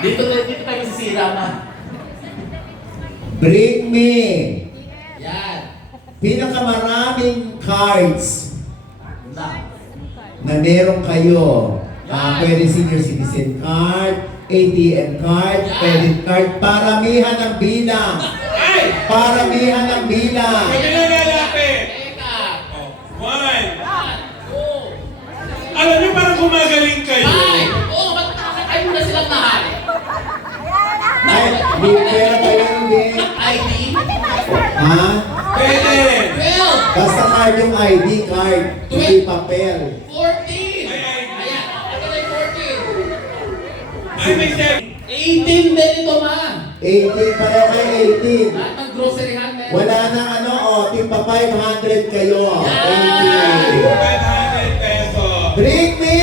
Dito tayo sisira ma. Bring me Yan. pinakamaraming cards Na. na meron kayo. Pwede senior citizen card, ATM card, credit card, paramihan ng bilang. Ay! Paramihan ng bilang. Pwede na lalapit. Teka. Oh, 1. Oh. Alam niyo parang gumagaling kayo. Ay! Oo, ba't nakakakain mo na silang mahal? Ay, di pera ba yun, hindi? ID? Ha? Pwede. 12! Basta card yung ID card, hindi papel. 14! Ay, ay. Ayan, ito na yung 14. Ay, may 7. 18 din ito ma. 18 pala kayo, 18. Lahat ng groceryhan meron. Wala nang ano, timpa 500 kayo. Yan! Thank you. 500 pesos. Bring me